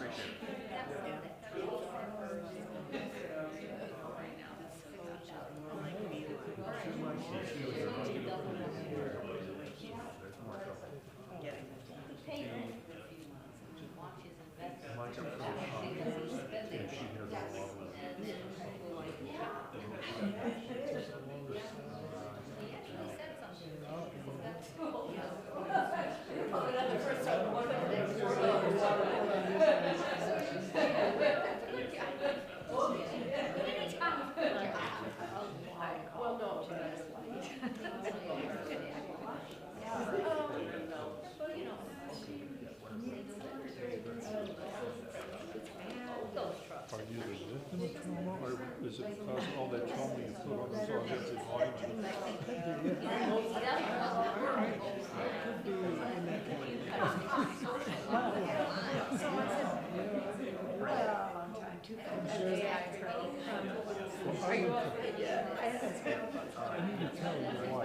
appreciate it. Are you the victim of trauma, or is it because of all that trauma you put on the dog that's behind you? I need to tell you why.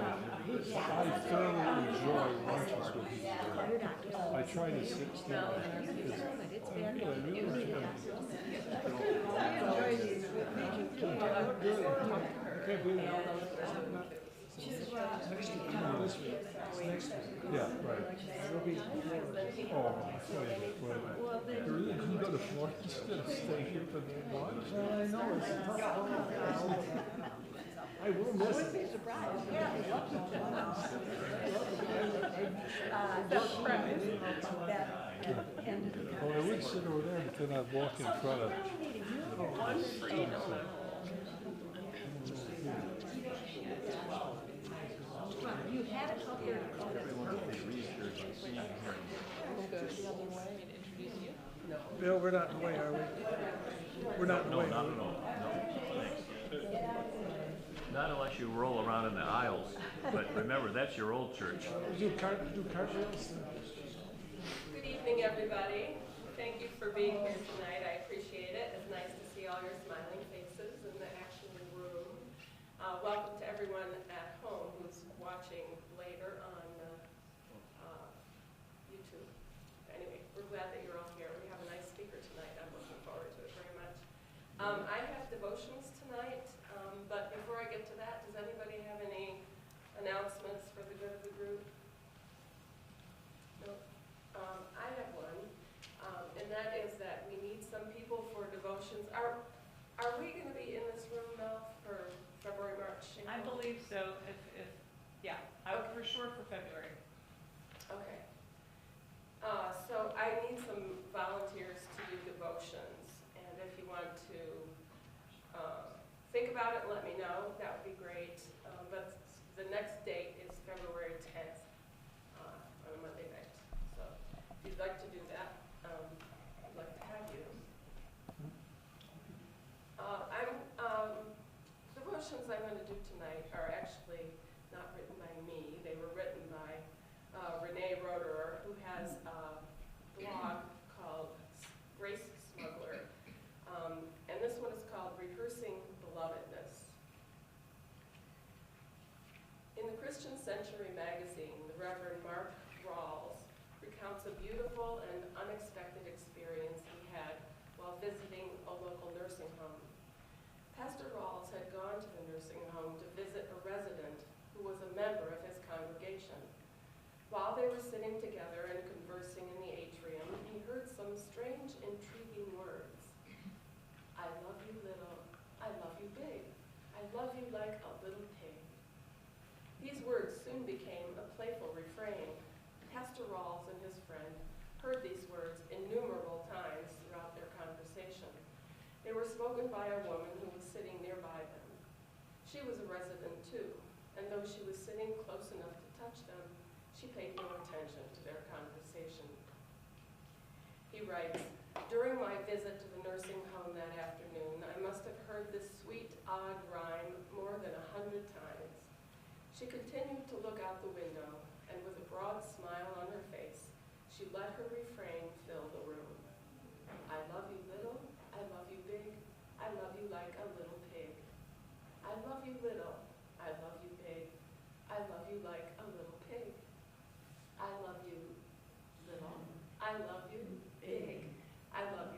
I thoroughly enjoy lunches with you. I try to sit still. I really am. Yeah, right. Oh, I tell you what, you can go to Florida instead of staying here for the lunch. Well, I know it's a tough one. I will miss it. Well, I would sit over there, but then I'd walk in front of. You had a couple of Bill, we're not in the way, are we? We're not in the way. No, thanks. Not unless you roll around in the aisles, but remember, that's your old church. Do cartwheels? Good evening, everybody. Thank you for being here tonight. I appreciate it. It's nice to see all your smiling faces in the actual room. Welcome to everyone at home who's watching later on YouTube. Anyway, we're glad that you're all here. We have a nice speaker tonight. I'm looking forward to it very much. I have devotions tonight, but before I get to that, does anybody have any announcements for the good of the group? No. I have one, and that is that we need some people for devotions. Are we going to be in this room, Mel, for February, March? I believe so. Yeah, for sure for February. Okay. So I need some volunteers to do devotions, and if you want to think about it and let me know, that would be great. But the next date is February 10th on a Monday night. So if you'd like to do that, I'd like to have you. Devotions I'm going to do tonight are actually not written by me. They were written by Renee Roederer, who has a blog called Grace Smuggler. And this one is called Rehearsing Belovedness. In the Christian Century magazine, the Reverend Mark Rawls recounts a beautiful and unexpected experience he had while visiting a local nursing home. Pastor Rawls had gone to the nursing home to visit a resident who was a member of his congregation. While they were sitting together and conversing in the atrium, he heard some strange, intriguing words. I love you little, I love you big, I love you like a little pig. These words soon became a playful refrain. Pastor Rawls and his friend heard these words innumerable times throughout their conversation. They were spoken by a woman who was sitting nearby them. She was a resident too, and though she was sitting close enough to touch them, she paid no attention to their conversation. He writes, during my visit to the nursing home that afternoon, I must have heard this sweet, odd rhyme more than 100 times. She continued to look out the window, and with a broad smile on her face, she let her refrain fill the room. I love you little, I love you big, I love you like a little pig. I love you little, I love you big, I love you like a little pig. I love you little, I love you big, I love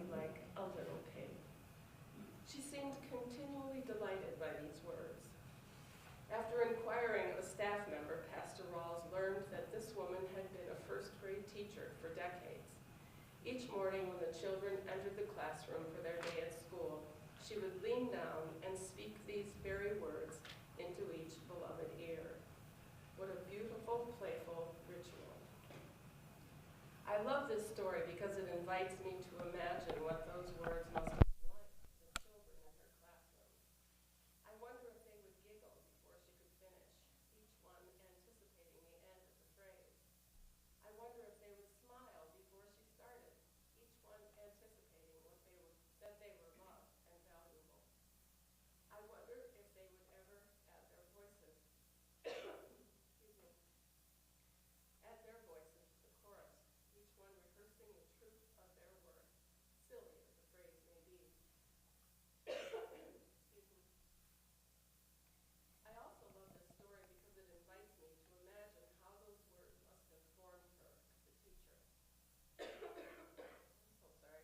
morning when the children entered the classroom for their day at school, she would lean down and speak these very words into each beloved ear. What a beautiful, playful ritual. I love this story because it invites me to imagine what those words must have been like for the children in her classroom. I wonder if they would giggle before she could finish, each one anticipating the end of the phrase. I wonder if they would smile before she started, each one anticipating that they were loved and valuable. I wonder if they would ever add their voices, excuse me, add their voices to the chorus, each one rehearsing the truth of their worth, silly as the phrase may be. Excuse me. I also love this story because it invites me to imagine how those words must have formed her as a teacher. I'm so sorry.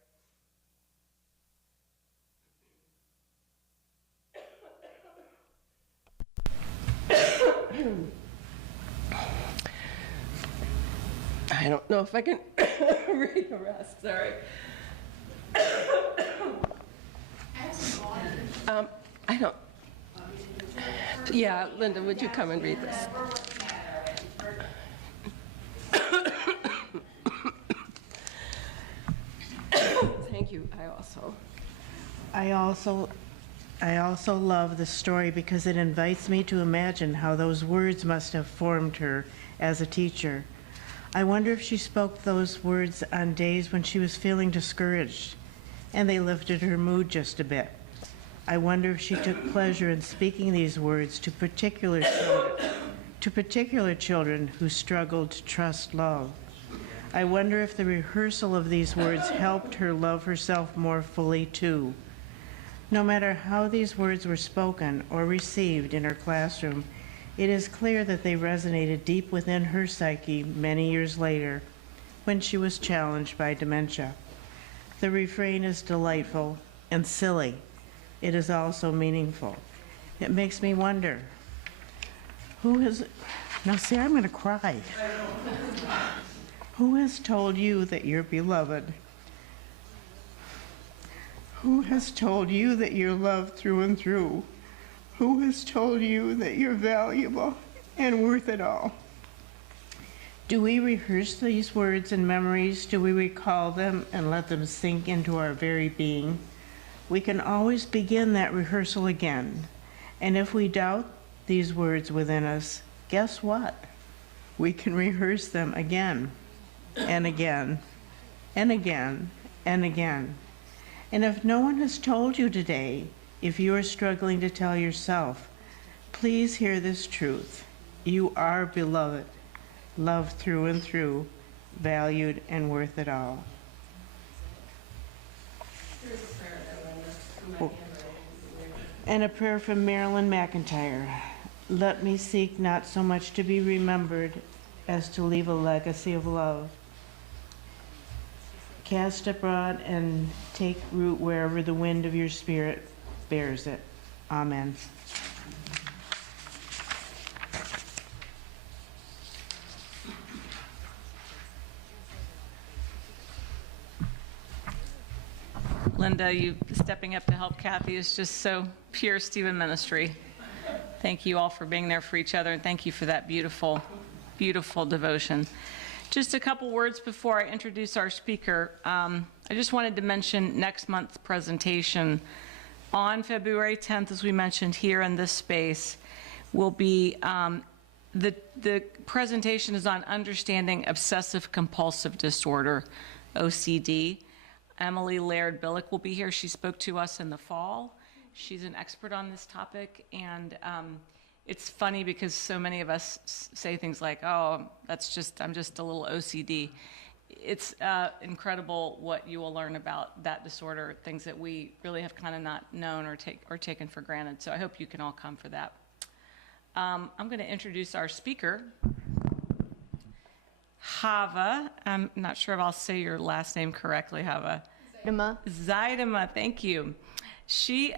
I don't know if I can read the rest, sorry. I don't. Yeah, Linda, would you come and read this? Thank you. I also love the story because it invites me to imagine how those words must have formed her as a teacher. I wonder if she spoke those words on days when she was feeling discouraged and they lifted her mood just a bit. I wonder if she took pleasure in speaking these words to particular children who struggled to trust love. I wonder if the rehearsal of these words helped her love herself more fully too. No matter how these words were spoken or received in her classroom, it is clear that they resonated deep within her psyche many years later when she was challenged by dementia. The refrain is delightful and silly. It is also meaningful. It makes me wonder, now see, I'm gonna cry. Who has told you that you're beloved? Who has told you that you're loved through and through? Who has told you that you're valuable and worth it all? Do we rehearse these words and memories? Do we recall them and let them sink into our very being? We can always begin that rehearsal again. And if we doubt these words within us, guess what? We can rehearse them again and again and again and again. And if no one has told you today, if you are struggling to tell yourself, please hear this truth. You are beloved, loved through and through, valued and worth it all. And a prayer from Marilyn McIntyre. Let me seek not so much to be remembered as to leave a legacy of love. Cast abroad and take root wherever the wind of your spirit bears it. Amen. Linda, you stepping up to help Kathy is just so pure Stephen ministry. Thank you all for being there for each other, and thank you for that beautiful, beautiful devotion. Just a couple words before I introduce our speaker. I just wanted to mention next month's presentation. On February 10th, as we mentioned here in this space, will be, the presentation is on understanding obsessive compulsive disorder, OCD. Emily Laird-Billick will be here. She spoke to us in the fall. She's an expert on this topic, and it's funny because so many of us say things like, oh, I'm just a little OCD. It's incredible what you will learn about that disorder, things that we really have kind of not known or taken for granted. So I hope you can all come for that. I'm going to introduce our speaker, Hava. I'm not sure if I'll say your last name correctly, Hava. Zaidama, thank you. She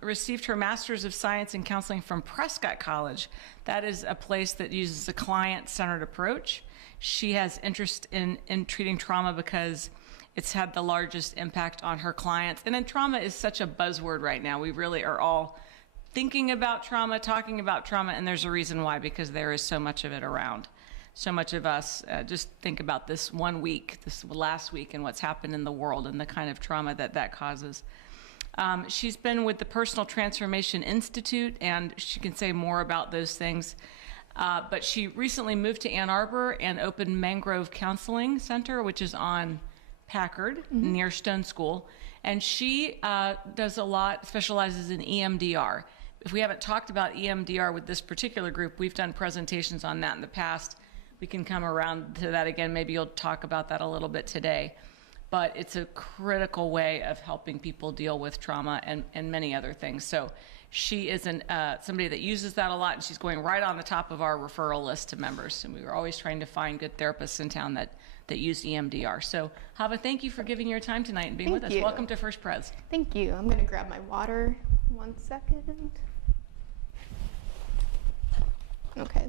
received her Master's of Science in Counseling from Prescott College. That is a place that uses a client-centered approach. She has interest in treating trauma because It's had the largest impact on her clients. And then trauma is such a buzzword right now. We really are all thinking about trauma, talking about trauma, and there's a reason why, because there is so much of it around. So much of us, just think about this one week, this last week, and what's happened in the world and the kind of trauma that that causes. She's been with the Personal Transformation Institute, and she can say more about those things. But she recently moved to Ann Arbor and opened Mangrove Counseling Center, which is on Packard, near Stone School. And she does a lot, specializes in EMDR. If we haven't talked about EMDR with this particular group, we've done presentations on that in the past. We can come around to that again. Maybe you'll talk about that a little bit today. But it's a critical way of helping people deal with trauma and many other things. So she is somebody that uses that a lot, and she's going right on the top of our referral list to members. And we were always trying to find good therapists in town that use EMDR. So Hava, thank you for giving your time tonight and being with us. Welcome to First Pres. Thank you. I'm going to grab my water 1 second. Okay.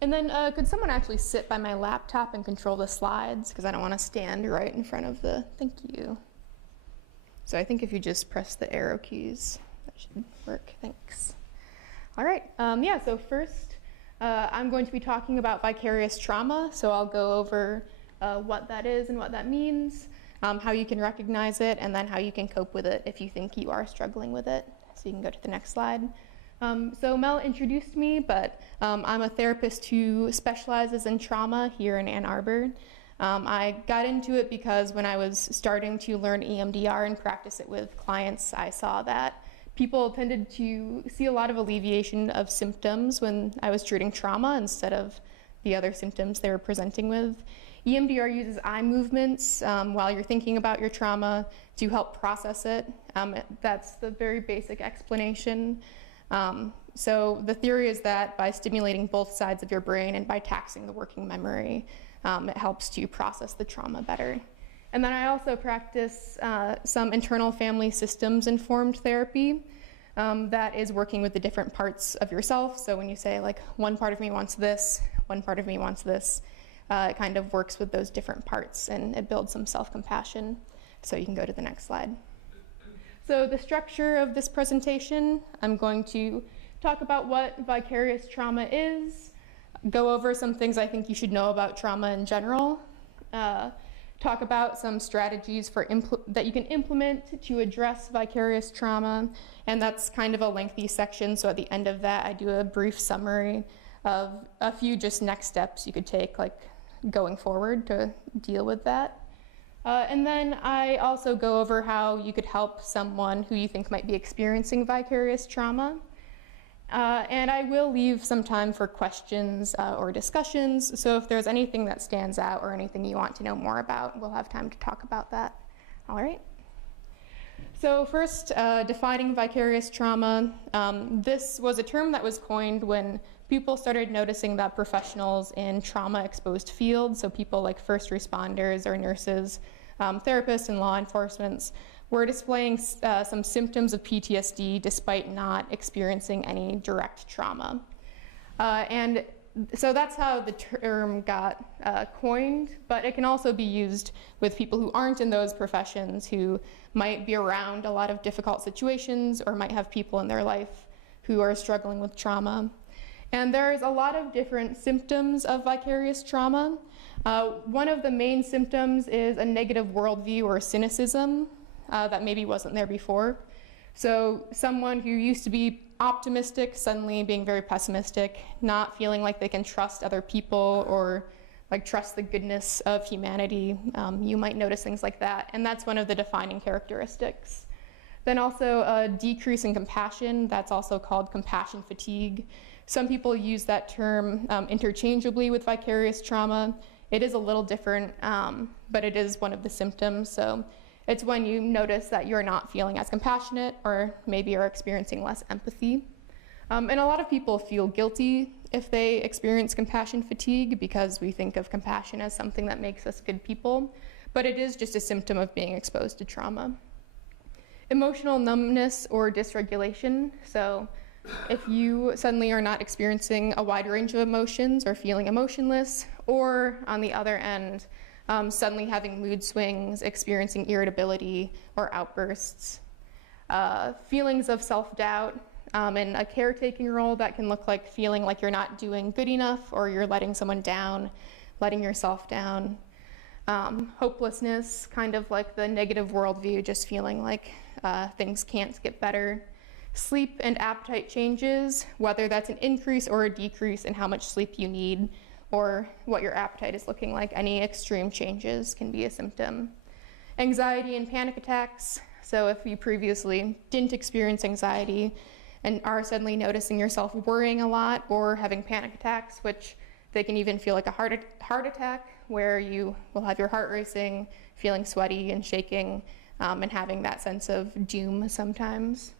And then could someone actually sit by my laptop and control the slides? Because I don't want to stand right in front of the, thank you. So I think if you just press the arrow keys, that should work. Thanks. All right. So first, I'm going to be talking about vicarious trauma. So I'll go over what that is and what that means, how you can recognize it, and then how you can cope with it if you think you are struggling with it. So you can go to the next slide. So Mel introduced me, but I'm a therapist who specializes in trauma here in Ann Arbor. I got into it because when I was starting to learn EMDR and practice it with clients, I saw that people tended to see a lot of alleviation of symptoms when I was treating trauma instead of the other symptoms they were presenting with. EMDR uses eye movements while you're thinking about your trauma to help process it. That's the very basic explanation. So the theory is that by stimulating both sides of your brain and by taxing the working memory, it helps to process the trauma better. And then I also practice some internal family systems informed therapy that is working with the different parts of yourself. So when you say like, one part of me wants this, one part of me wants this, it kind of works with those different parts and it builds some self-compassion. So you can go to the next slide. So the structure of this presentation, I'm going to talk about what vicarious trauma is, go over some things I think you should know about trauma in general, talk about some strategies that you can implement to address vicarious trauma, and that's kind of a lengthy section, so at the end of that I do a brief summary of a few just next steps you could take, like going forward to deal with that. And then I also go over how you could help someone who you think might be experiencing vicarious trauma. And I will leave some time for questions or discussions, so if there's anything that stands out or anything you want to know more about, we'll have time to talk about that. All right. So first, defining vicarious trauma. This was a term that was coined when people started noticing that professionals in trauma-exposed fields, so people like first responders or nurses, therapists and law enforcement, were displaying some symptoms of PTSD despite not experiencing any direct trauma. And so that's how the term got coined, but it can also be used with people who aren't in those professions, who might be around a lot of difficult situations or might have people in their life who are struggling with trauma. And there's a lot of different symptoms of vicarious trauma. One of the main symptoms is a negative worldview or cynicism that maybe wasn't there before. So someone who used to be optimistic suddenly being very pessimistic, not feeling like they can trust other people or like trust the goodness of humanity. You might notice things like that, and that's one of the defining characteristics. Then also a decrease in compassion, that's also called compassion fatigue. Some people use that term interchangeably with vicarious trauma. It is a little different, but it is one of the symptoms. So it's when you notice that you're not feeling as compassionate, or maybe you're experiencing less empathy. And a lot of people feel guilty if they experience compassion fatigue, because we think of compassion as something that makes us good people, but it is just a symptom of being exposed to trauma. Emotional numbness or dysregulation. So If you suddenly are not experiencing a wide range of emotions or feeling emotionless, or on the other end, suddenly having mood swings, experiencing irritability or outbursts. Feelings of self-doubt, in a caretaking role that can look like feeling like you're not doing good enough or you're letting someone down, letting yourself down. Hopelessness, kind of like the negative worldview, just feeling like things can't get better. Sleep and appetite changes, whether that's an increase or a decrease in how much sleep you need or what your appetite is looking like. Any extreme changes can be a symptom. Anxiety and panic attacks. So if you previously didn't experience anxiety and are suddenly noticing yourself worrying a lot or having panic attacks, which they can even feel like a heart attack, where you will have your heart racing, feeling sweaty and shaking, and having that sense of doom sometimes.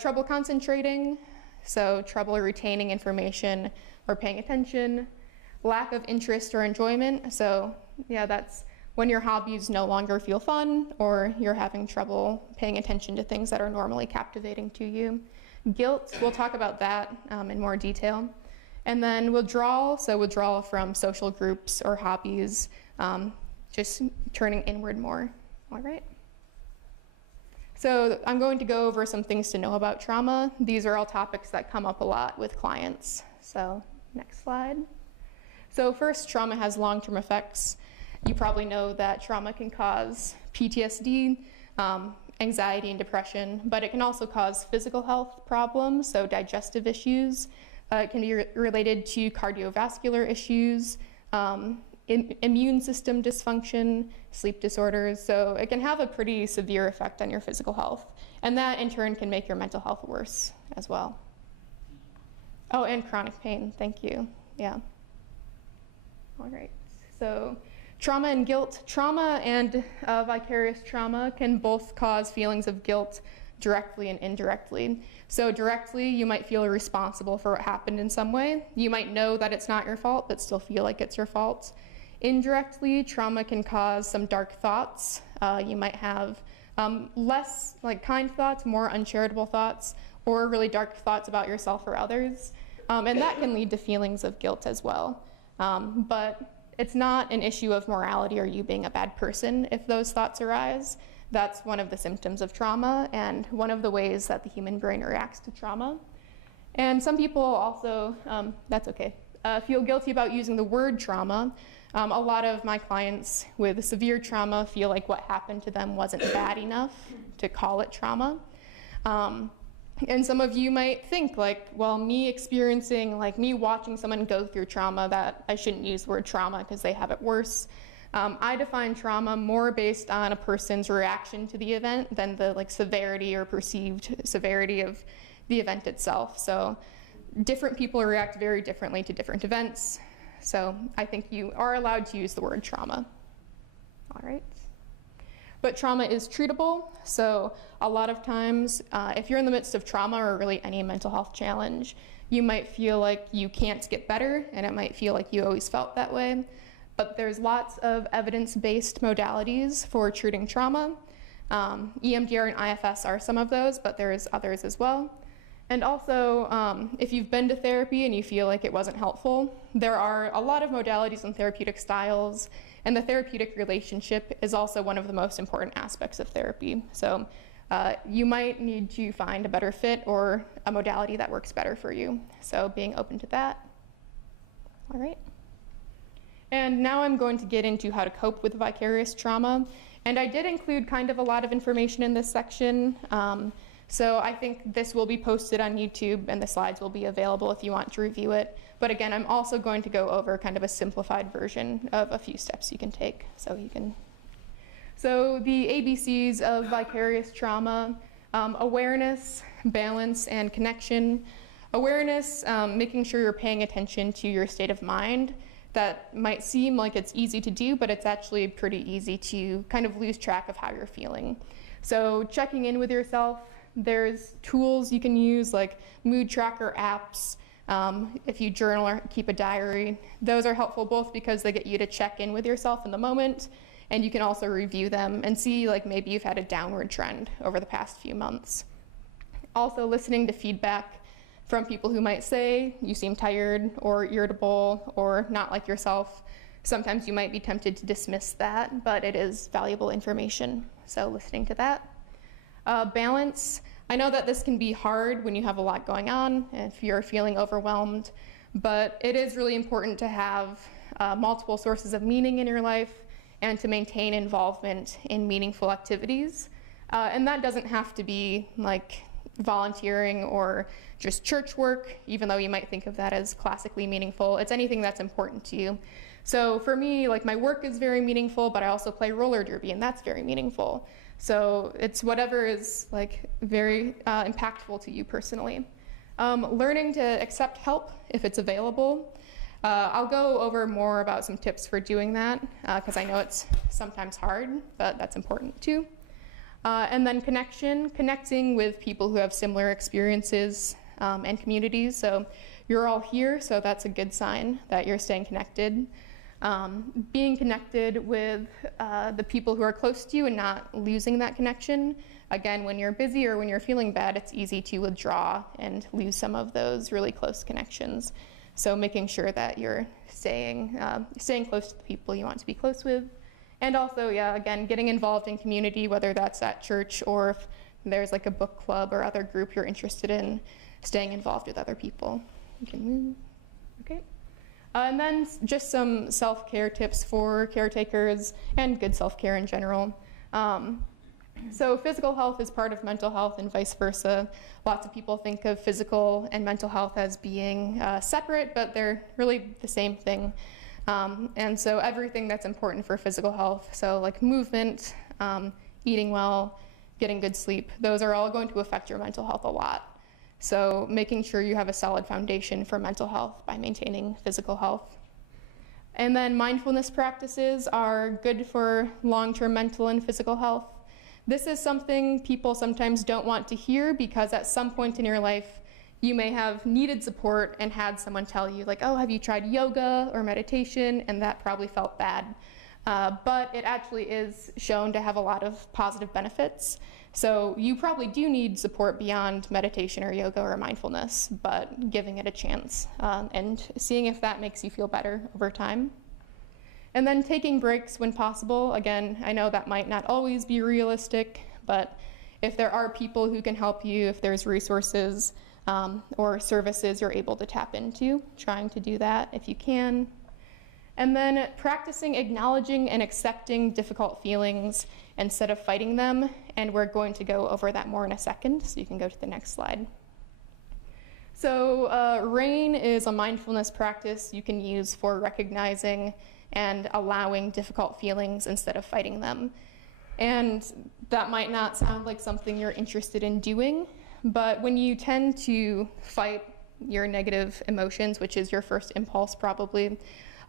Trouble concentrating, so trouble retaining information or paying attention. Lack of interest or enjoyment, so yeah, that's when your hobbies no longer feel fun or you're having trouble paying attention to things that are normally captivating to you. Guilt, we'll talk about that in more detail. And then withdrawal, so withdrawal from social groups or hobbies, just turning inward more. All right. So I'm going to go over some things to know about trauma. These are all topics that come up a lot with clients. So next slide. So first, trauma has long-term effects. You probably know that trauma can cause PTSD, anxiety and depression, but it can also cause physical health problems, so digestive issues. It can be related to cardiovascular issues, immune system dysfunction, sleep disorders. So it can have a pretty severe effect on your physical health. And that in turn can make your mental health worse as well. Oh, and chronic pain, thank you. Yeah. All right, so trauma and guilt. Trauma and vicarious trauma can both cause feelings of guilt directly and indirectly. So directly, you might feel responsible for what happened in some way. You might know that it's not your fault, but still feel like it's your fault. Indirectly, trauma can cause some dark thoughts. You might have less like kind thoughts, more uncharitable thoughts, or really dark thoughts about yourself or others. And that can lead to feelings of guilt as well. But it's not an issue of morality or you being a bad person if those thoughts arise. That's one of the symptoms of trauma and one of the ways that the human brain reacts to trauma. And some people also, that's okay, feel guilty about using the word trauma. A lot of my clients with severe trauma feel like what happened to them wasn't bad enough to call it trauma. And some of you might think like, well, me watching someone go through trauma, that I shouldn't use the word trauma because they have it worse. I define trauma more based on a person's reaction to the event than the severity or perceived severity of the event itself. So different people react very differently to different events. So I think you are allowed to use the word trauma. All right. But trauma is treatable. So a lot of times, if you're in the midst of trauma or really any mental health challenge, you might feel like you can't get better, and it might feel like you always felt that way. But there's lots of evidence-based modalities for treating trauma. EMDR and IFS are some of those, but there's others as well. And also, if you've been to therapy and you feel like it wasn't helpful, there are a lot of modalities and therapeutic styles, and the therapeutic relationship is also one of the most important aspects of therapy. So you might need to find a better fit or a modality that works better for you. So being open to that. All right. And now I'm going to get into how to cope with vicarious trauma. And I did include kind of a lot of information in this section. So I think this will be posted on YouTube and the slides will be available if you want to review it. But again, I'm also going to go over kind of a simplified version of a few steps you can take. So the ABCs of vicarious trauma: awareness, balance, and connection. Awareness, making sure you're paying attention to your state of mind. That might seem like it's easy to do, but it's actually pretty easy to kind of lose track of how you're feeling. So checking in with yourself. There's tools you can use like mood tracker apps. If you journal or keep a diary, those are helpful both because they get you to check in with yourself in the moment, and you can also review them and see like maybe you've had a downward trend over the past few months. Also listening to feedback from people who might say you seem tired or irritable or not like yourself. Sometimes you might be tempted to dismiss that, but it is valuable information, so listening to that. Balance. I know that this can be hard when you have a lot going on, if you're feeling overwhelmed, but it is really important to have multiple sources of meaning in your life and to maintain involvement in meaningful activities. And that doesn't have to be like volunteering or just church work, even though you might think of that as classically meaningful. It's anything that's important to you. So for me, like my work is very meaningful, but I also play roller derby, and that's very meaningful. So it's whatever is like very impactful to you personally. Learning to accept help if it's available. I'll go over more about some tips for doing that, because I know it's sometimes hard, but that's important too. And then connecting with people who have similar experiences and communities. So you're all here, so that's a good sign that you're staying connected. Being connected with the people who are close to you and not losing that connection. Again, when you're busy or when you're feeling bad, it's easy to withdraw and lose some of those really close connections. So making sure that you're staying close to the people you want to be close with. And also, again, getting involved in community, whether that's at church or if there's like a book club or other group you're interested in, staying involved with other people. You can move. Okay. And then just some self-care tips for caretakers and good self-care in general. So physical health is part of mental health and vice versa. Lots of people think of physical and mental health as being separate, but they're really the same thing. And so everything that's important for physical health, so like movement, eating well, getting good sleep, those are all going to affect your mental health a lot. So making sure you have a solid foundation for mental health by maintaining physical health. And then mindfulness practices are good for long-term mental and physical health. This is something people sometimes don't want to hear because at some point in your life, you may have needed support and had someone tell you like, oh, have you tried yoga or meditation? And that probably felt bad. But it actually is shown to have a lot of positive benefits. So you probably do need support beyond meditation or yoga or mindfulness, but giving it a chance and seeing if that makes you feel better over time. And then taking breaks when possible. Again, I know that might not always be realistic, but if there are people who can help you, if there's resources or services you're able to tap into, trying to do that if you can. And then practicing acknowledging and accepting difficult feelings instead of fighting them. And we're going to go over that more in a second, so you can go to the next slide. So RAIN is a mindfulness practice you can use for recognizing and allowing difficult feelings instead of fighting them. And that might not sound like something you're interested in doing, but when you tend to fight your negative emotions, which is your first impulse probably,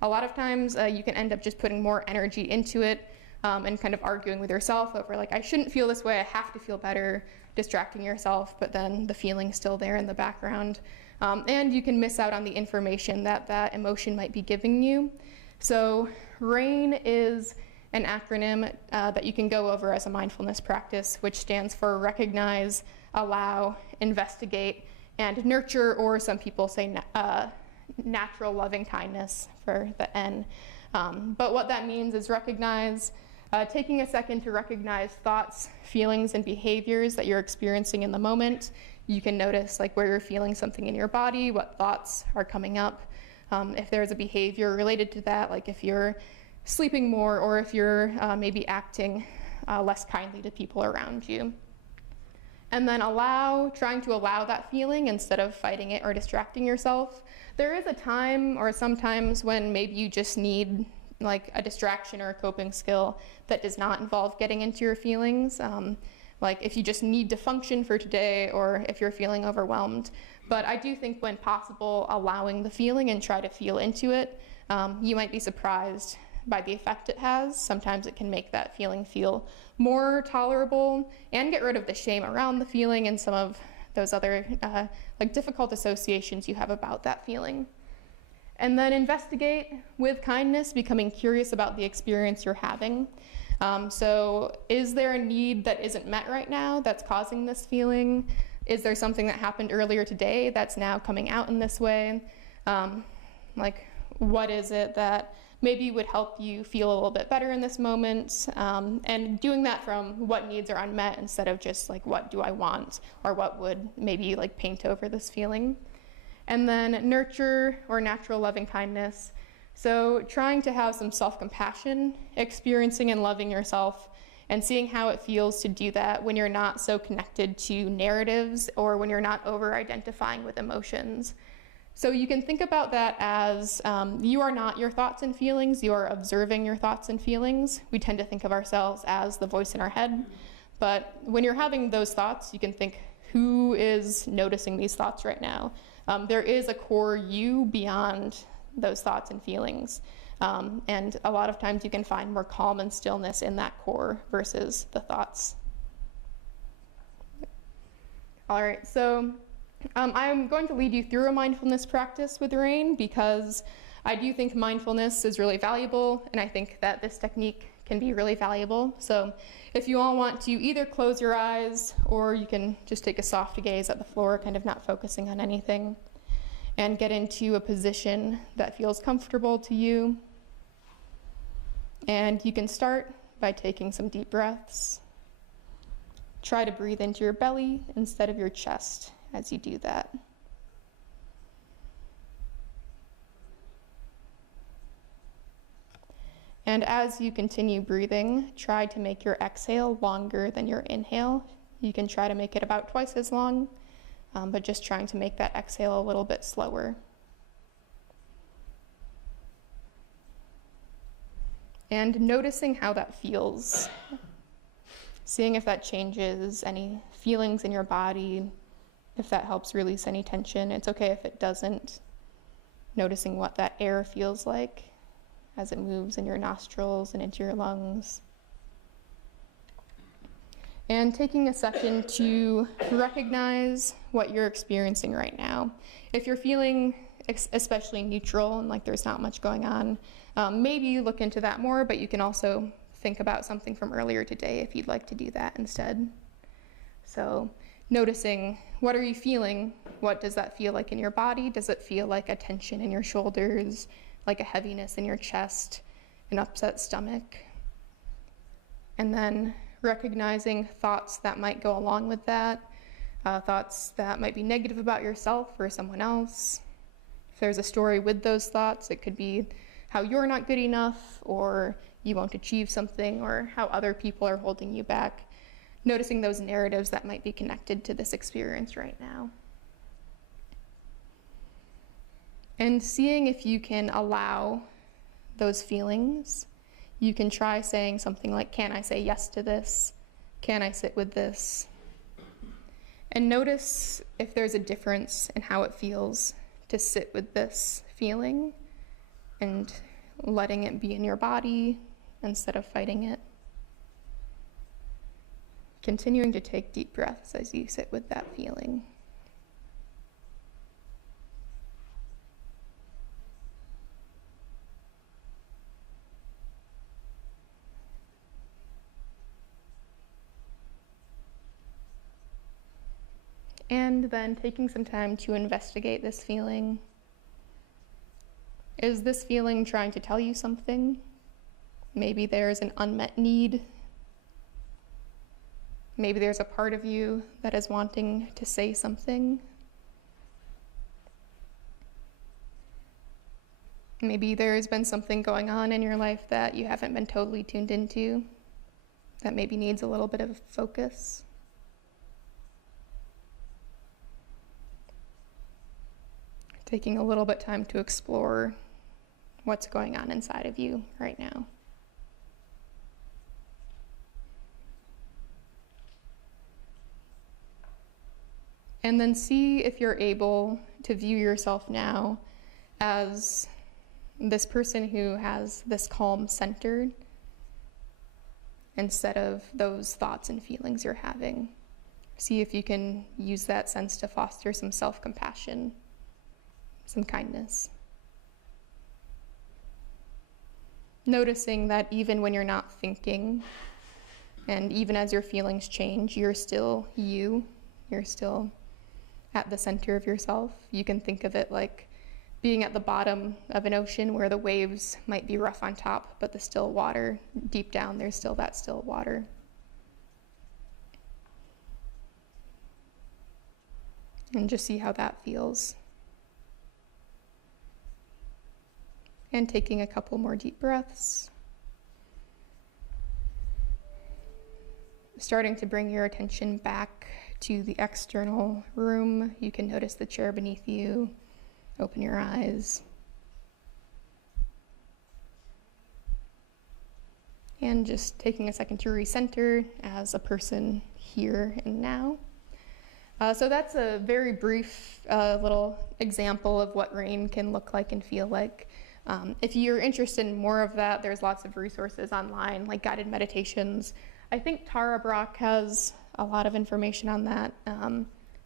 a lot of times you can end up just putting more energy into it and kind of arguing with yourself over like, I shouldn't feel this way, I have to feel better, distracting yourself, but then the feeling's still there in the background. And you can miss out on the information that that emotion might be giving you. So RAIN is an acronym that you can go over as a mindfulness practice, which stands for recognize, allow, investigate, and nurture, or some people say natural loving kindness for the N. But what that means is recognize, taking a second to recognize thoughts, feelings, and behaviors that you're experiencing in the moment. You can notice like where you're feeling something in your body, what thoughts are coming up. If there's a behavior related to that, like if you're sleeping more or if you're maybe acting less kindly to people around you. And then trying to allow that feeling instead of fighting it or distracting yourself. There is a time or sometimes when maybe you just need like a distraction or a coping skill that does not involve getting into your feelings. Like if you just need to function for today or if you're feeling overwhelmed. But I do think when possible, allowing the feeling and try to feel into it, you might be surprised by the effect it has. Sometimes it can make that feeling feel more tolerable and get rid of the shame around the feeling and some of those other like difficult associations you have about that feeling. And then investigate with kindness, becoming curious about the experience you're having. So is there a need that isn't met right now that's causing this feeling? Is there something that happened earlier today that's now coming out in this way? Like, what is it that maybe would help you feel a little bit better in this moment? And doing that from what needs are unmet instead of just like, what do I want? Or what would maybe like paint over this feeling? And then nurture or natural loving kindness. So trying to have some self-compassion, experiencing and loving yourself, and seeing how it feels to do that when you're not so connected to narratives or when you're not over-identifying with emotions. So you can think about that as you are not your thoughts and feelings, you are observing your thoughts and feelings. We tend to think of ourselves as the voice in our head, but when you're having those thoughts, you can think, who is noticing these thoughts right now? There is a core you beyond those thoughts and feelings. And a lot of times you can find more calm and stillness in that core versus the thoughts. All right, so I'm going to lead you through a mindfulness practice with Rain because I do think mindfulness is really valuable, and I think that this technique can be really valuable. So if you all want to either close your eyes or you can just take a soft gaze at the floor, kind of not focusing on anything, and get into a position that feels comfortable to you. And you can start by taking some deep breaths. Try to breathe into your belly instead of your chest as you do that. And as you continue breathing, try to make your exhale longer than your inhale. You can try to make it about twice as long, but just trying to make that exhale a little bit slower. And noticing how that feels. Seeing if that changes any feelings in your body, if that helps release any tension. It's okay if it doesn't. Noticing what that air feels like as it moves in your nostrils and into your lungs. And taking a second to recognize what you're experiencing right now. If you're feeling especially neutral and like there's not much going on, maybe look into that more, but you can also think about something from earlier today if you'd like to do that instead. So noticing, what are you feeling? What does that feel like in your body? Does it feel like a tension in your shoulders, like a heaviness in your chest, an upset stomach? And then recognizing thoughts that might go along with that, thoughts that might be negative about yourself or someone else. If there's a story with those thoughts, it could be how you're not good enough, or you won't achieve something, or how other people are holding you back. Noticing those narratives that might be connected to this experience right now. And seeing if you can allow those feelings. You can try saying something like, can I say yes to this? Can I sit with this? And notice if there's a difference in how it feels to sit with this feeling and letting it be in your body instead of fighting it. Continuing to take deep breaths as you sit with that feeling. And then taking some time to investigate this feeling. Is this feeling trying to tell you something? Maybe there's an unmet need. Maybe there's a part of you that is wanting to say something. Maybe there's been something going on in your life that you haven't been totally tuned into, that maybe needs a little bit of focus. Taking a little bit of time to explore what's going on inside of you right now. And then see if you're able to view yourself now as this person who has this calm center instead of those thoughts and feelings you're having. See if you can use that sense to foster some self-compassion, some kindness. Noticing that even when you're not thinking, and even as your feelings change, you're still you. You're still at the center of yourself. You can think of it like being at the bottom of an ocean where the waves might be rough on top, but the still water, deep down, there's still that still water. And just see how that feels. And taking a couple more deep breaths. Starting to bring your attention back to the external room. You can notice the chair beneath you. Open your eyes. And just taking a second to recenter as a person here and now. So that's a very brief little example of what rain can look like and feel like. If you're interested in more of that, there's lots of resources online, like guided meditations. I think Tara Brock has a lot of information on that.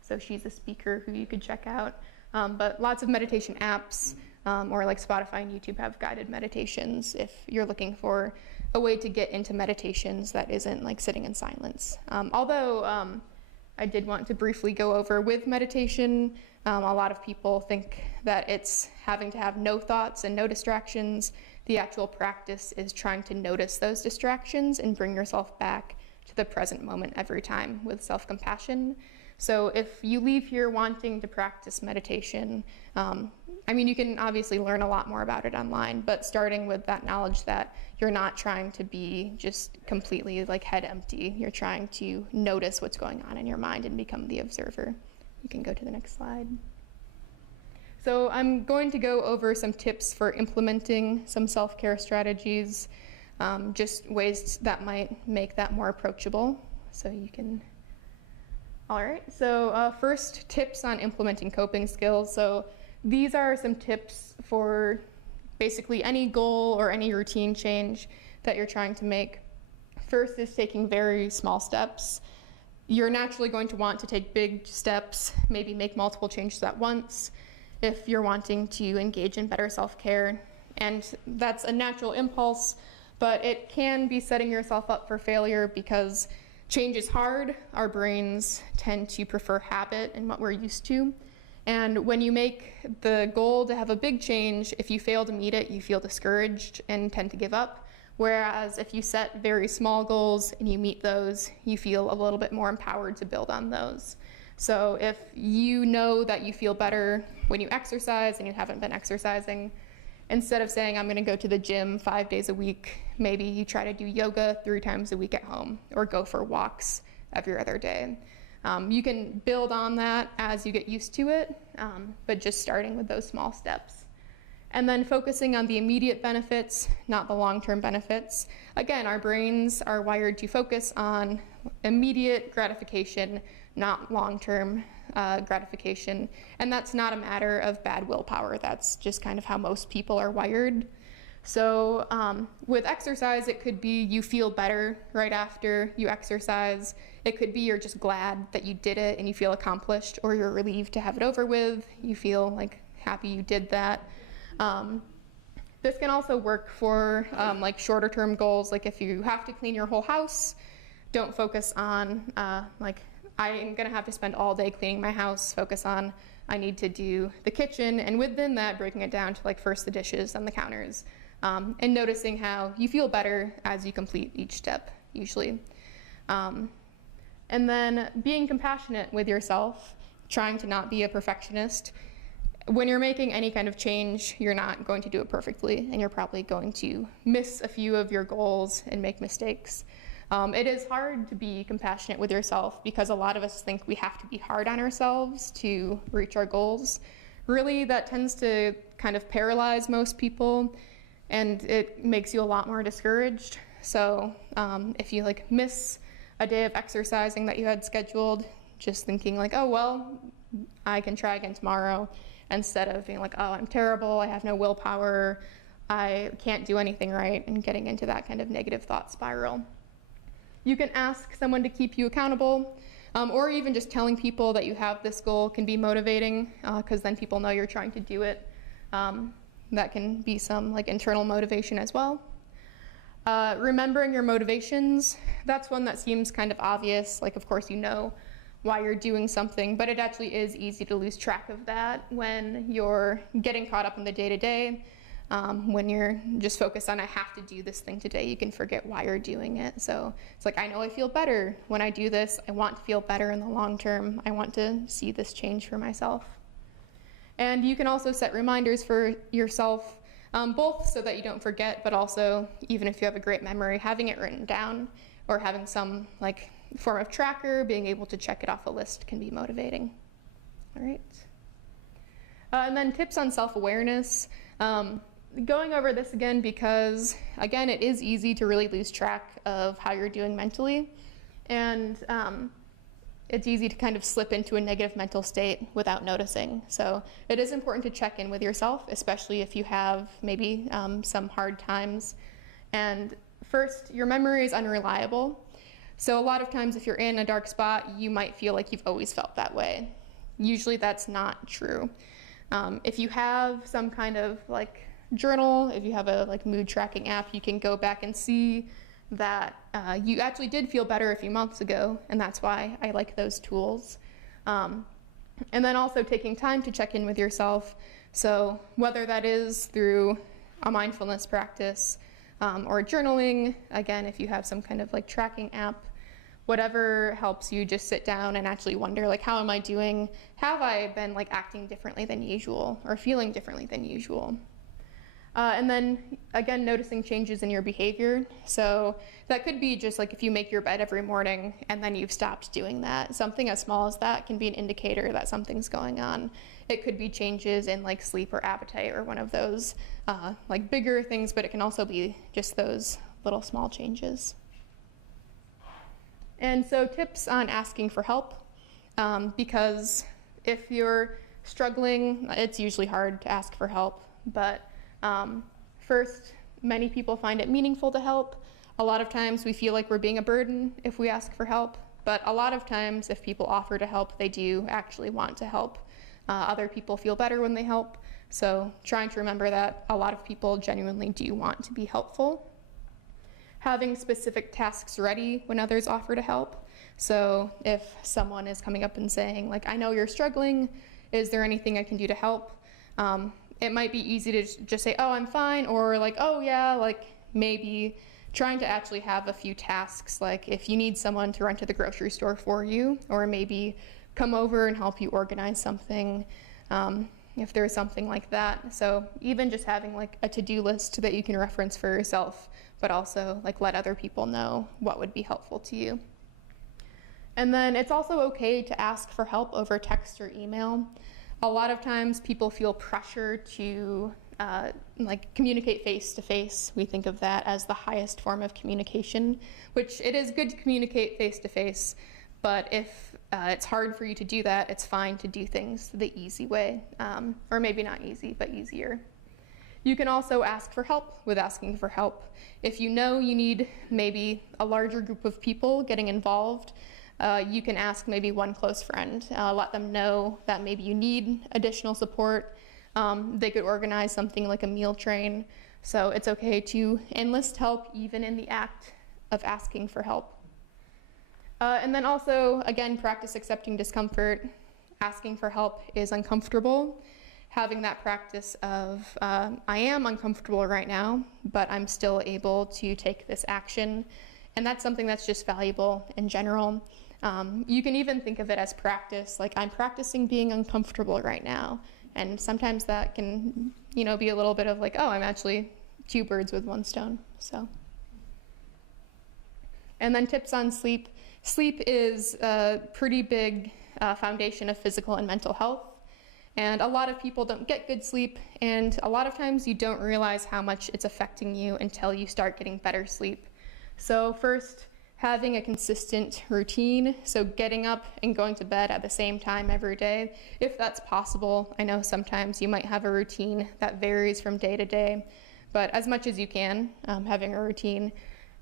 So she's a speaker who you could check out. But lots of meditation apps, or like Spotify and YouTube have guided meditations if you're looking for a way to get into meditations that isn't like sitting in silence. Although I did want to briefly go over with meditation, a lot of people think that it's having to have no thoughts and no distractions. The actual practice is trying to notice those distractions and bring yourself back to the present moment every time with self-compassion. So if you leave here wanting to practice meditation, I mean, you can obviously learn a lot more about it online, but starting with that knowledge that you're not trying to be just completely like head empty. You're trying to notice what's going on in your mind and become the observer. You can go to the next slide. So I'm going to go over some tips for implementing some self-care strategies, just ways that might make that more approachable. So you can, all right, so first, tips on implementing coping skills. So these are some tips for basically any goal or any routine change that you're trying to make. First is taking very small steps. You're naturally going to want to take big steps, maybe make multiple changes at once if you're wanting to engage in better self-care. And that's a natural impulse, but it can be setting yourself up for failure because change is hard. Our brains tend to prefer habit and what we're used to. And when you make the goal to have a big change, if you fail to meet it, you feel discouraged and tend to give up. Whereas if you set very small goals and you meet those, you feel a little bit more empowered to build on those. So if you know that you feel better when you exercise and you haven't been exercising, instead of saying, I'm gonna go to the gym 5 days a week, maybe you try to do yoga 3 times a week at home or go for walks every other day. You can build on that as you get used to it, but just starting with those small steps. And then focusing on the immediate benefits, not the long-term benefits. Again, our brains are wired to focus on immediate gratification, not long-term gratification. And that's not a matter of bad willpower. That's just kind of how most people are wired. So with exercise, it could be you feel better right after you exercise. It could be you're just glad that you did it and you feel accomplished, or you're relieved to have it over with. You feel like happy you did that. This can also work for like shorter term goals. Like if you have to clean your whole house, don't focus on like I'm gonna have to spend all day cleaning my house. Focus on I need to do the kitchen, and within that breaking it down to like first the dishes and the counters, and noticing how you feel better as you complete each step usually. And then being compassionate with yourself, trying to not be a perfectionist. When you're making any kind of change, you're not going to do it perfectly, and you're probably going to miss a few of your goals and make mistakes. It is hard to be compassionate with yourself because a lot of us think we have to be hard on ourselves to reach our goals. Really, that tends to kind of paralyze most people, and it makes you a lot more discouraged. So if you like miss a day of exercising that you had scheduled, just thinking like, oh, well, I can try again tomorrow, instead of being like, oh, I'm terrible, I have no willpower, I can't do anything right, and getting into that kind of negative thought spiral. You can ask someone to keep you accountable, or even just telling people that you have this goal can be motivating, because then people know you're trying to do it. That can be some like internal motivation as well. Remembering your motivations, that's one that seems kind of obvious. Like, of course, you know why you're doing something, but it actually is easy to lose track of that when you're getting caught up in the day-to-day. When you're just focused on, I have to do this thing today, you can forget why you're doing it. So it's like, I know I feel better when I do this. I want to feel better in the long term. I want to see this change for myself. And you can also set reminders for yourself, both so that you don't forget, but also, even if you have a great memory, having it written down or having some like form of tracker, being able to check it off a list can be motivating. All right. And then tips on self-awareness. Going over this again because, again, it is easy to really lose track of how you're doing mentally. And it's easy to kind of slip into a negative mental state without noticing. So it is important to check in with yourself, especially if you have maybe some hard times. And first, your memory is unreliable. So a lot of times if you're in a dark spot, you might feel like you've always felt that way. Usually that's not true. If you have some kind of like journal, if you have a like mood tracking app, you can go back and see that you actually did feel better a few months ago, and that's why I like those tools. And then also taking time to check in with yourself. So whether that is through a mindfulness practice or journaling, again, if you have some kind of like tracking app, whatever helps you just sit down and actually wonder, like, how am I doing? Have I been like acting differently than usual or feeling differently than usual? And then, again, noticing changes in your behavior. So that could be just like if you make your bed every morning and then you've stopped doing that. Something as small as that can be an indicator that something's going on. It could be changes in like sleep or appetite or one of those like bigger things, but it can also be just those little small changes. And so tips on asking for help, because if you're struggling, it's usually hard to ask for help, but first, many people find it meaningful to help. A lot of times we feel like we're being a burden if we ask for help, but a lot of times if people offer to help, they do actually want to help. Other people feel better when they help, so trying to remember that a lot of people genuinely do want to be helpful. Having specific tasks ready when others offer to help. So if someone is coming up and saying, like, I know you're struggling, is there anything I can do to help? It might be easy to just say, oh, I'm fine, or like, oh yeah, like maybe. Trying to actually have a few tasks, like if you need someone to run to the grocery store for you, or maybe come over and help you organize something, if there's something like that. So even just having like a to-do list that you can reference for yourself, but also like let other people know what would be helpful to you. And then it's also okay to ask for help over text or email. A lot of times people feel pressure to like communicate face to face. We think of that as the highest form of communication, which it is good to communicate face to face, but if it's hard for you to do that, it's fine to do things the easy way, or maybe not easy, but easier. You can also ask for help with asking for help. If you know you need maybe a larger group of people getting involved, you can ask maybe one close friend, let them know that maybe you need additional support. They could organize something like a meal train. So it's okay to enlist help even in the act of asking for help. And then also, again, practice accepting discomfort. Asking for help is uncomfortable. Having that practice of, I am uncomfortable right now, but I'm still able to take this action. And that's something that's just valuable in general. You can even think of it as practice, like I'm practicing being uncomfortable right now. And sometimes that can, be a little bit of like, oh, I'm actually 2 birds with 1 stone, so. And then tips on sleep. Sleep is a pretty big foundation of physical and mental health. And a lot of people don't get good sleep, and a lot of times you don't realize how much it's affecting you until you start getting better sleep. So first, having a consistent routine, so getting up and going to bed at the same time every day, if that's possible. I know sometimes you might have a routine that varies from day to day, but as much as you can, having a routine.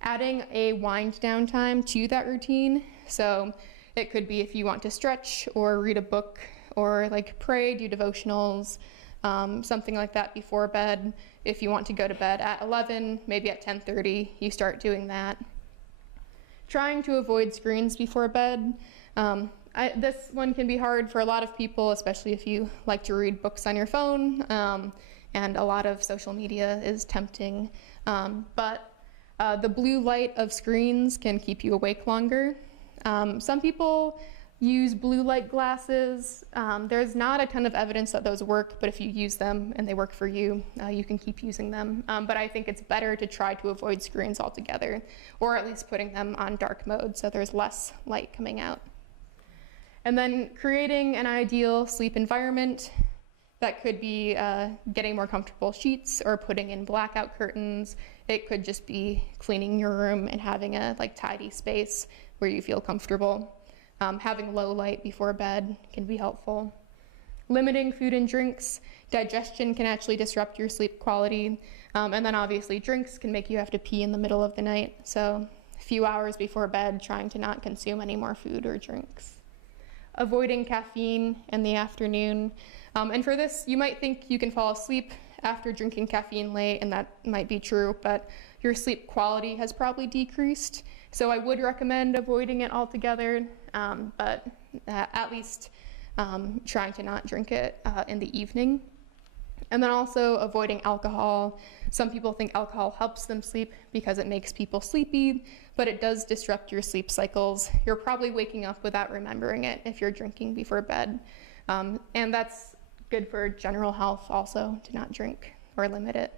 Adding a wind down time to that routine, so it could be if you want to stretch or read a book or like pray, do devotionals, something like that before bed. If you want to go to bed at 11, maybe at 10:30, you start doing that. Trying to avoid screens before bed. This one can be hard for a lot of people, especially if you like to read books on your phone, and a lot of social media is tempting. But the blue light of screens can keep you awake longer. Some people use blue light glasses. There's not a ton of evidence that those work, but if you use them and they work for you, you can keep using them. But I think it's better to try to avoid screens altogether, or at least putting them on dark mode so there's less light coming out. And then creating an ideal sleep environment. That could be getting more comfortable sheets or putting in blackout curtains. It could just be cleaning your room and having a tidy space where you feel comfortable. Having low light before bed can be helpful. Limiting food and drinks. Digestion can actually disrupt your sleep quality. And then obviously drinks can make you have to pee in the middle of the night. So a few hours before bed, trying to not consume any more food or drinks. Avoiding caffeine in the afternoon. And for this, you might think you can fall asleep after drinking caffeine late, and that might be true, but your sleep quality has probably decreased. So I would recommend avoiding it altogether, but at least trying to not drink it in the evening. And then also avoiding alcohol. Some people think alcohol helps them sleep because it makes people sleepy, but it does disrupt your sleep cycles. You're probably waking up without remembering it if you're drinking before bed. And that's good for general health also, to not drink or limit it.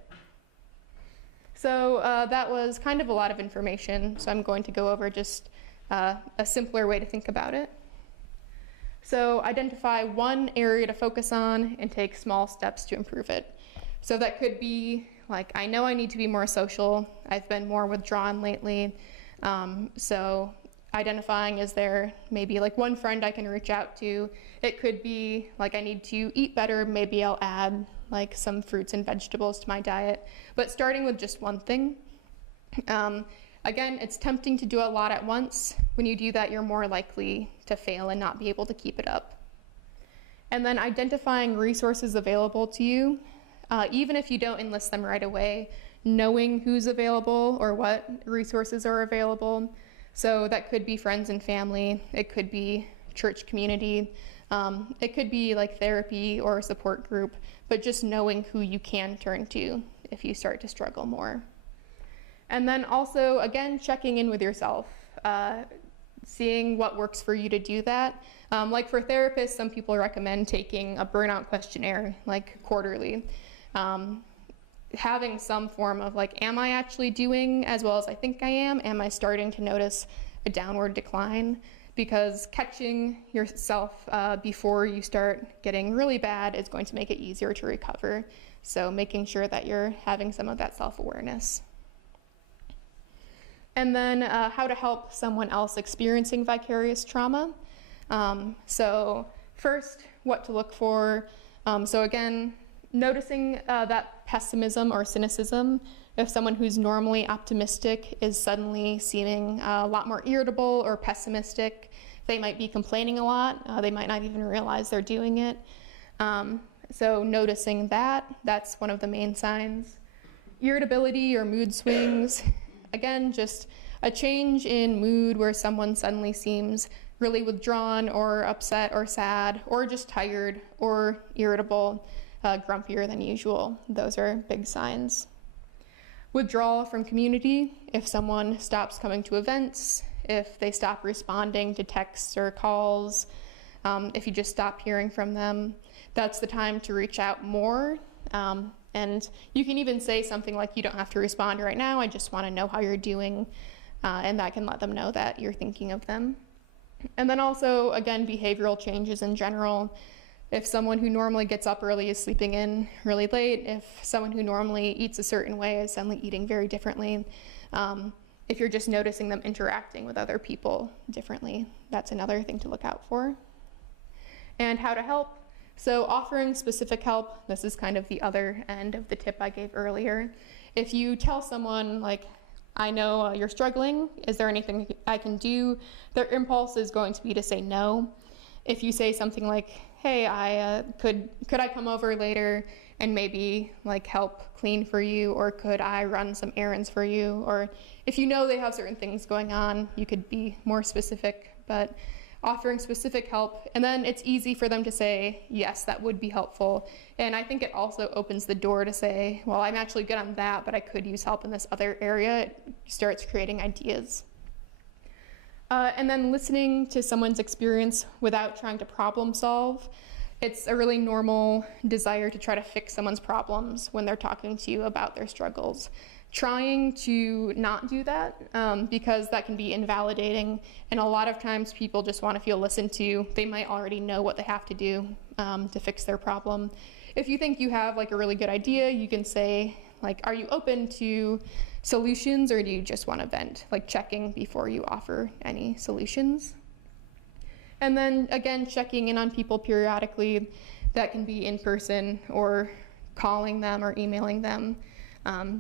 So that was kind of a lot of information, so I'm going to go over just a simpler way to think about it. So identify one area to focus on and take small steps to improve it. So that could be like, I know I need to be more social. I've been more withdrawn lately. So identifying, is there maybe one friend I can reach out to? It could be like, I need to eat better. Maybe I'll add some fruits and vegetables to my diet, but starting with just one thing. Again, it's tempting to do a lot at once. When you do that, you're more likely to fail and not be able to keep it up. And then identifying resources available to you, even if you don't enlist them right away, knowing who's available or what resources are available. So that could be friends and family, it could be church community, it could be therapy or a support group, but just knowing who you can turn to if you start to struggle more. And then also, again, checking in with yourself, seeing what works for you to do that. For therapists, some people recommend taking a burnout questionnaire, quarterly. Having some form of am I actually doing as well as I think I am? Am I starting to notice a downward decline? Because catching yourself before you start getting really bad is going to make it easier to recover. So making sure that you're having some of that self-awareness. And then how to help someone else experiencing vicarious trauma. So first, what to look for. So again, noticing that pessimism or cynicism. If someone who's normally optimistic is suddenly seeming a lot more irritable or pessimistic, they might be complaining a lot. They might not even realize they're doing it. So noticing that's one of the main signs. Irritability or mood swings. Again, just a change in mood where someone suddenly seems really withdrawn or upset or sad or just tired or irritable, grumpier than usual. Those are big signs. Withdrawal from community, if someone stops coming to events, if they stop responding to texts or calls, if you just stop hearing from them, that's the time to reach out more. And you can even say something like, you don't have to respond right now, I just want to know how you're doing, and that can let them know that you're thinking of them. And then also, again, behavioral changes in general. If someone who normally gets up early is sleeping in really late, if someone who normally eats a certain way is suddenly eating very differently, if you're just noticing them interacting with other people differently, that's another thing to look out for. And how to help. So offering specific help, this is kind of the other end of the tip I gave earlier. If you tell someone, I know you're struggling, is there anything I can do? Their impulse is going to be to say no. If you say something like, hey, could I come over later and maybe help clean for you, or could I run some errands for you? Or if you know they have certain things going on, you could be more specific, but offering specific help, and then it's easy for them to say, yes, that would be helpful. And I think it also opens the door to say, well, I'm actually good on that, but I could use help in this other area. It starts creating ideas. And then listening to someone's experience without trying to problem solve. It's a really normal desire to try to fix someone's problems when they're talking to you about their struggles. Trying to not do that, because that can be invalidating, and a lot of times people just want to feel listened to. They might already know what they have to do to fix their problem. If you think you have like a really good idea, you can say, like, are you open to solutions, or do you just want to vent? Like, checking before you offer any solutions. And then again, checking in on people periodically. That can be in person or calling them or emailing them.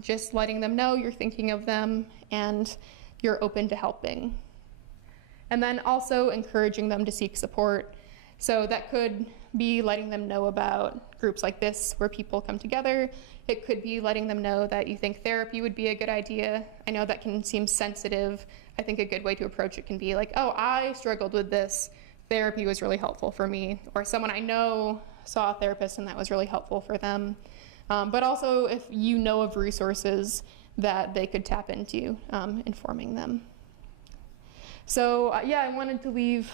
Just letting them know you're thinking of them and you're open to helping. And then also encouraging them to seek support. So that could be letting them know about groups like this where people come together. It could be letting them know that you think therapy would be a good idea. I know that can seem sensitive. I think a good way to approach it can be like, oh, I struggled with this. Therapy was really helpful for me. Or someone I know saw a therapist and that was really helpful for them. But also if you know of resources that they could tap into, informing them. So yeah, I wanted to leave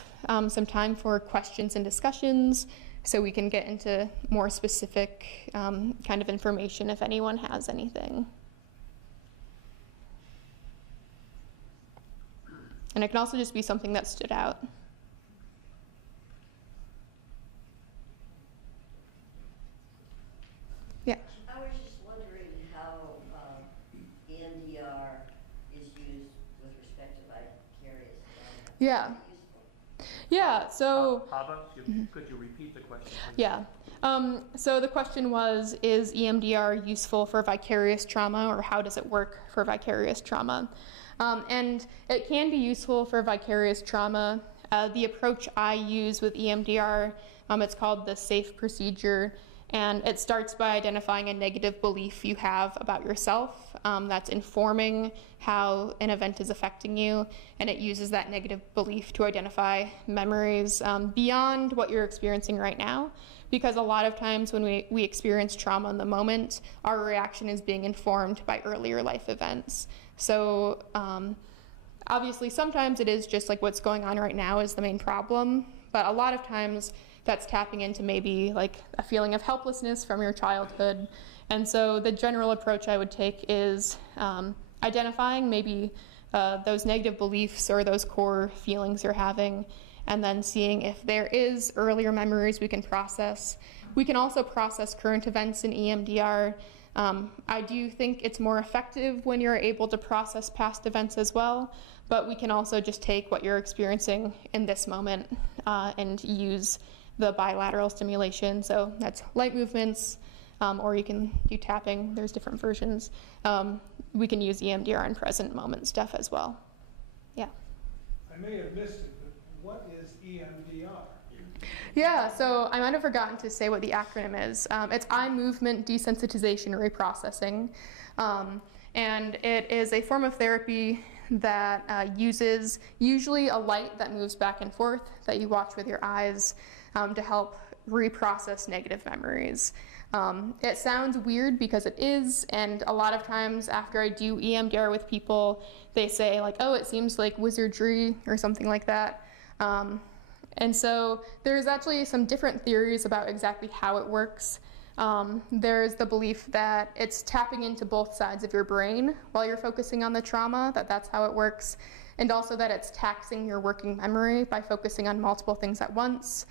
some time for questions and discussions so we can get into more specific kind of information if anyone has anything. And it can also just be something that stood out. Yeah. I was just wondering how EMDR is used with respect to vicarious. Yeah. Yeah, so... Hava, could you repeat the question, please? Yeah. So the question was, is EMDR useful for vicarious trauma, or how does it work for vicarious trauma? And it can be useful for vicarious trauma. The approach I use with EMDR, it's called the SAFE procedure, and it starts by identifying a negative belief you have about yourself that's informing how an event is affecting you, and it uses that negative belief to identify memories beyond what you're experiencing right now, because a lot of times when we experience trauma in the moment, our reaction is being informed by earlier life events. So obviously sometimes it is just like what's going on right now is the main problem, but a lot of times that's tapping into maybe like a feeling of helplessness from your childhood. And so the general approach I would take is identifying maybe those negative beliefs or those core feelings you're having, and then seeing if there is earlier memories we can process. We can also process current events in EMDR. I do think it's more effective when you're able to process past events as well, but we can also just take what you're experiencing in this moment and use the bilateral stimulation. So that's light movements, or you can do tapping. There's different versions. We can use EMDR in present moment stuff as well. Yeah. I may have missed it, but what is EMDR? Yeah, so I might have forgotten to say what the acronym is. It's eye movement desensitization reprocessing. And it is a form of therapy that uses usually a light that moves back and forth that you watch with your eyes to help reprocess negative memories. It sounds weird because it is, and a lot of times after I do EMDR with people, they say like, oh, it seems like wizardry or something like that. And so there's actually some different theories about exactly how it works. There's the belief that it's tapping into both sides of your brain while you're focusing on the trauma, that's how it works, and also that it's taxing your working memory by focusing on multiple things at once.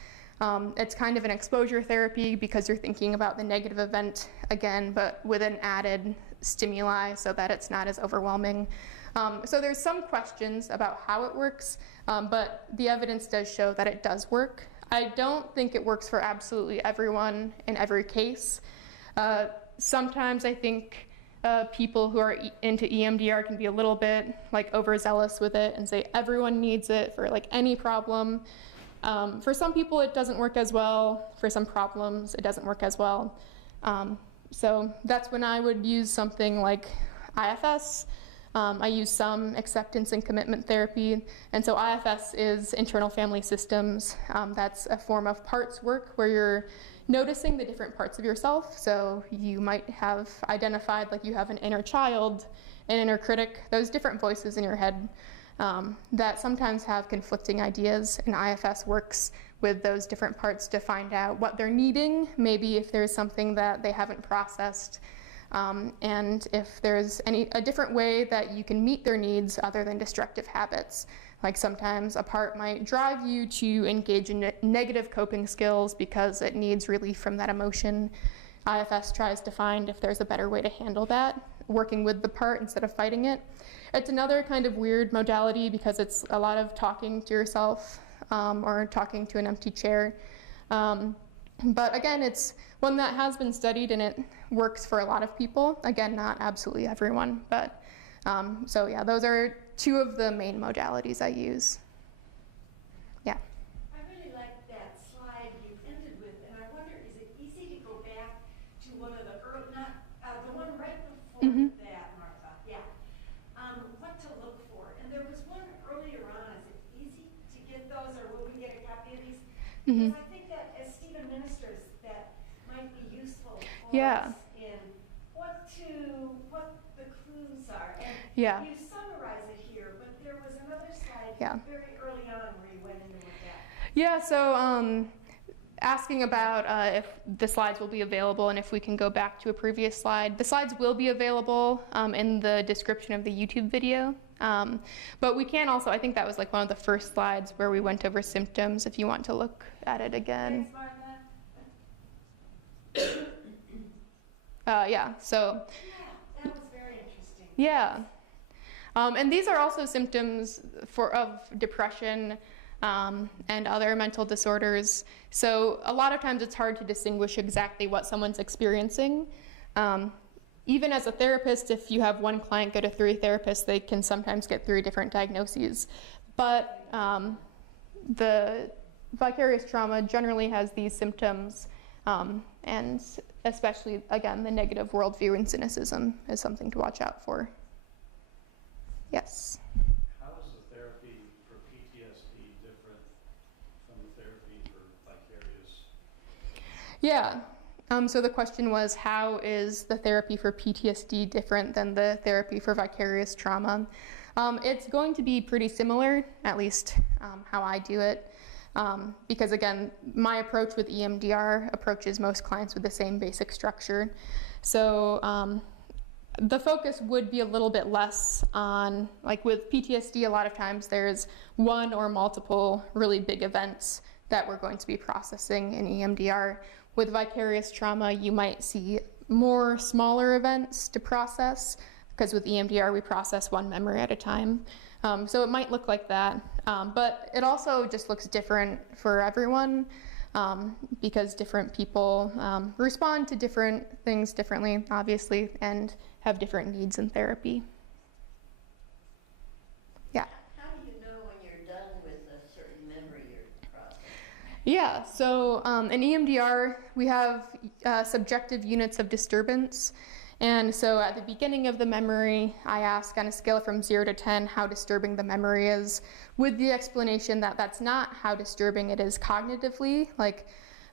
It's kind of an exposure therapy because you're thinking about the negative event again, but with an added stimuli so that it's not as overwhelming. So there's some questions about how it works, but the evidence does show that it does work. I don't think it works for absolutely everyone in every case. Sometimes I think people who are into EMDR can be a little bit like overzealous with it and say everyone needs it for like any problem. For some people it doesn't work as well. For some problems it doesn't work as well. So that's when I would use something like IFS. I use some acceptance and commitment therapy. And so IFS is internal family systems. That's a form of parts work where you're noticing the different parts of yourself. So you might have identified like you have an inner child, an inner critic, those different voices in your head that sometimes have conflicting ideas, and IFS works with those different parts to find out what they're needing, maybe if there's something that they haven't processed, and if there's a different way that you can meet their needs other than destructive habits. Like sometimes a part might drive you to engage in negative coping skills because it needs relief from that emotion. IFS tries to find if there's a better way to handle that, working with the part instead of fighting it. It's another kind of weird modality because it's a lot of talking to yourself or talking to an empty chair. But again, it's one that has been studied and it works for a lot of people. Again, not absolutely everyone, but so yeah, those are two of the main modalities I use. Yeah. I really like that slide you ended with, and I wonder, is it easy to go back to one of the early, the one right before that, Martha? Yeah. What to look for? And there was one earlier on. Is it easy to get those, or will we get a copy of these? Because I think that as Stephen ministers, that might be useful for us in what the clues are. And you summarize it here, but there was another slide very early on where you went into that. Yeah, so asking about if the slides will be available and if we can go back to a previous slide. The slides will be available in the description of the YouTube video. But we can also, I think that was like one of the first slides where we went over symptoms if you want to look at it again. Thanks, Martha. Yeah, so. Yeah, that was very interesting. Yeah. And these are also symptoms of depression and other mental disorders. So a lot of times it's hard to distinguish exactly what someone's experiencing. Even as a therapist, if you have one client go to 3 therapists, they can sometimes get 3 different diagnoses. But the vicarious trauma generally has these symptoms, and especially, again, the negative worldview and cynicism is something to watch out for. Yes? How is the therapy for PTSD different from the therapy for vicarious? Yeah. So the question was, how is the therapy for PTSD different than the therapy for vicarious trauma? It's going to be pretty similar, at least how I do it, because again, my approach with EMDR approaches most clients with the same basic structure. So the focus would be a little bit less on, like with PTSD, a lot of times there's one or multiple really big events that we're going to be processing in EMDR. With vicarious trauma, you might see more smaller events to process, because with EMDR, we process one memory at a time. So it might look like that, but it also just looks different for everyone, because different people respond to different things differently, obviously, and have different needs in therapy. Yeah. How do you know when you're done with a certain memory you're processing? Yeah, so in EMDR, we have subjective units of disturbance. And so at the beginning of the memory, I ask on a scale from 0 to 10 how disturbing the memory is, with the explanation that that's not how disturbing it is cognitively, like,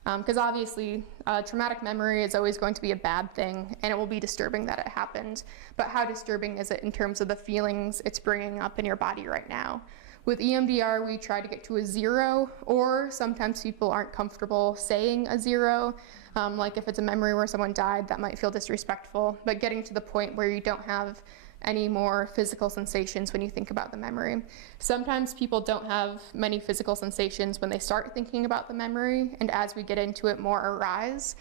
because obviously traumatic memory is always going to be a bad thing, and it will be disturbing that it happened. But how disturbing is it in terms of the feelings it's bringing up in your body right now? With EMDR, we try to get to a 0, or sometimes people aren't comfortable saying a 0. Like if it's a memory where someone died, that might feel disrespectful, but getting to the point where you don't have any more physical sensations when you think about the memory. Sometimes people don't have many physical sensations when they start thinking about the memory, and as we get into it, more arise.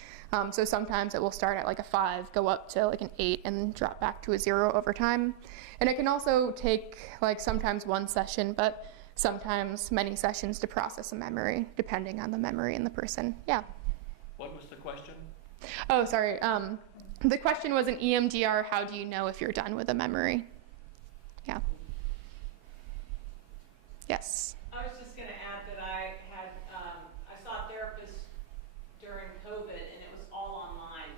So sometimes it will start at like a 5, go up to like an 8, and drop back to a 0 over time. And it can also take like sometimes one session, but sometimes many sessions to process a memory, depending on the memory and the person. Yeah. What was the question? Oh, sorry. The question was in EMDR, how do you know if you're done with a memory? Yeah. Yes. I was just going to add that I saw a therapist during COVID, and it was all online.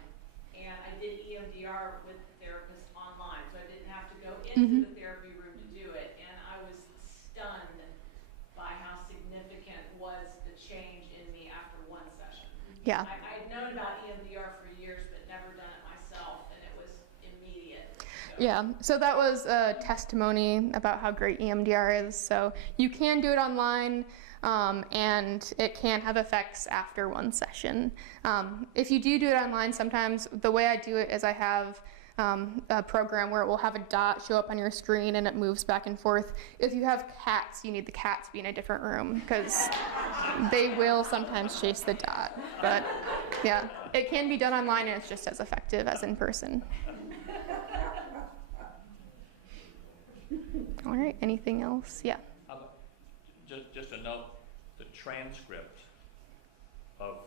And I did EMDR with the therapist online, so I didn't have to go into the Yeah. I'd known about EMDR for years, but never done it myself, and it was immediate. So. Yeah, so that was a testimony about how great EMDR is. So you can do it online, and it can have effects after one session. If you do it online, sometimes the way I do it is I have a program where it will have a dot show up on your screen and it moves back and forth. If you have cats, you need the cat to be in a different room because they will sometimes chase the dot. But yeah, it can be done online and it's just as effective as in person. All right, anything else? Yeah. Just a note, the transcript of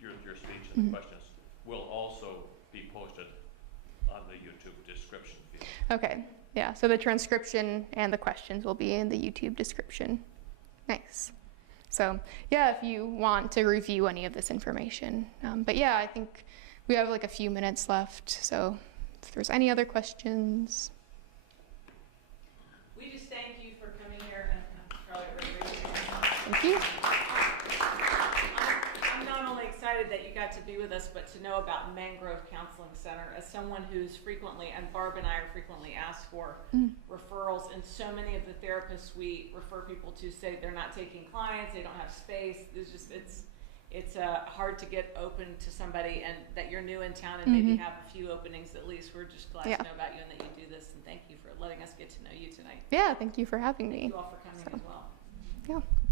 your speech and the questions will also be posted on the YouTube description field. Okay, yeah, so the transcription and the questions will be in the YouTube description. Nice. So yeah, if you want to review any of this information. But yeah, I think we have like a few minutes left, so if there's any other questions. We just thank you for coming here and Charlotte, Thank you. I'm not only excited that you got to be with us, but to know about Mangrove Counseling Center as someone who's frequently, and Barb and I are frequently asked for referrals, and so many of the therapists we refer people to say they're not taking clients, they don't have space. There's just, it's hard to get open to somebody, and that you're new in town and maybe have a few openings at least. We're just glad to know about you and that you do this, and thank you for letting us get to know you tonight. Yeah, thank you for having me. Thank you all for coming as well. Yeah.